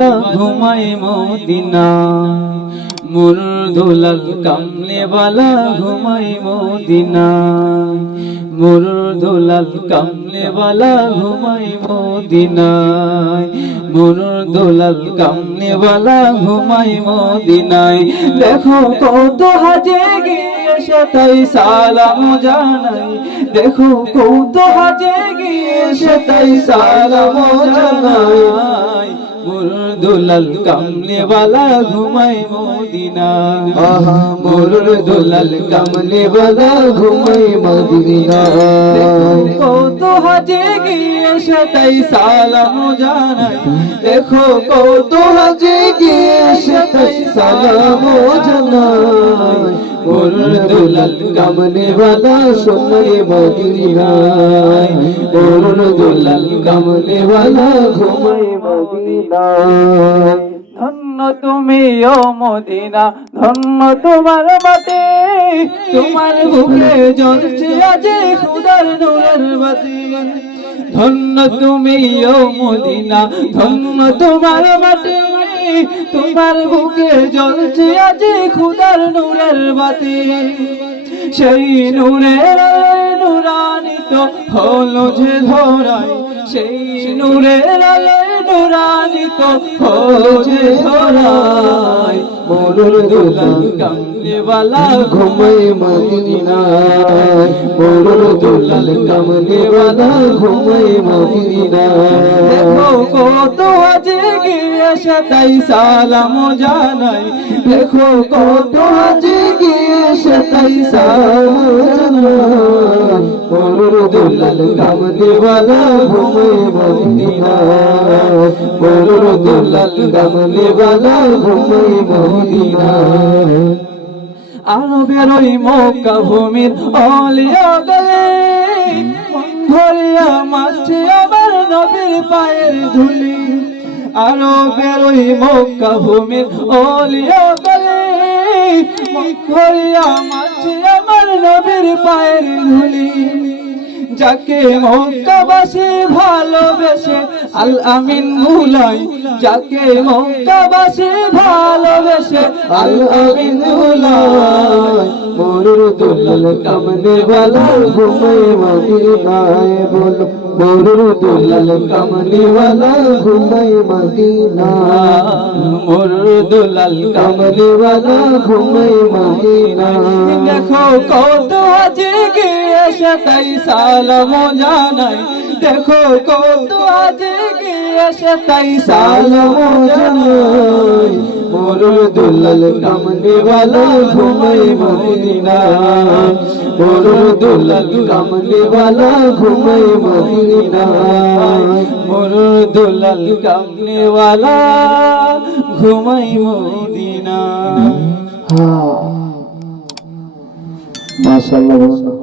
ঘুমাই মদিনা মুরদুলাল কামলে বালা ঘুমাই মদিনা মুরদুলাল কামলে বালা ঘুমাই মদিনা মুরদুলাল কামলে বালা ঘুমাই মদিনায় দেখো কত হাজে গিয়ে তাই সালাম জানাই দেখো কত হাজে গিয়ে তাই সালাম জানাই মুরদুলাল কামলে বালা ঘুমাই মদিনা মুরদুলাল কামলে বালা ঘুমাই মদিনা কত হাজে গিয়ে তাই সালাম জানাই দেখো কত হাজে গিয়ে তাই সালাম জানাই মুরদুলাল কামলে বালা ঘুমাই মদিনা মুরদুলাল কামলে বালা ঘুমাই মদিনা ধন্য তুমি ও মদিনা ধন্য তোমার বাতি তোমার বুকে জ্বলছে আজ খুদার নূরের বাতি ধন্য তুমি ও মদিনা ধন্য তোমার বাতি তোমার বুকে জ্বলছে আজ খুদার নূরের বাতি সেই নূরের নূরানিত হলো যে ধরাই সেই নূরের নুরানিত হলো যে ধরাই মুরদুলাল কামলে বালা ঘুমাই মদিনা মুরদুলাল কামলে বালা ঘুমাই মদিনা দেখো কত আজে গিয়ে তাই সালাম জানাই দেখো কত আজে গিয়ে তাই সালাম জানাই মুরদুলাল কামলে বালা ঘুমাই মদিনা মুরদুলাল কামলে বালা ঘুমাই মদিনা আরবের ওই মক্কা ভূমির অলিয়া গলে ভরিয়া মাছে আবার নবীর পায়ের ধুলি আরবের ওই মক্কা ভূমির অলিয়া গলে ভরিয়া মাছে আবার নবীর পায়ের ধুলি যাকে মক্কাবাসী ভালোবেসে আল আমিন ভুলাই যাকে মক্কাবাসী ভালোবেসে আল আমিন ভুলাই মুরদুলাল কামলে বালা ঘুমাই মদিনায় বলো মুরদুলাল কামলে বালা ঘুমাই মদিনা মুরদুলাল কামলে বালা ঘুমাই মদিনা দেখো কত আজে গিয়ে তাই সালাম জানাই দেখো কত আজে গিয়ে তাই সালাম জানাই মুরদুলাল কামলে বালা ঘুমাই মদিনা মুরদুলাল কামলে বালা ঘুমাই মদিনা মুরদুলাল কামলে বালা ঘুমাই মদিনা মাশাআল্লাহ।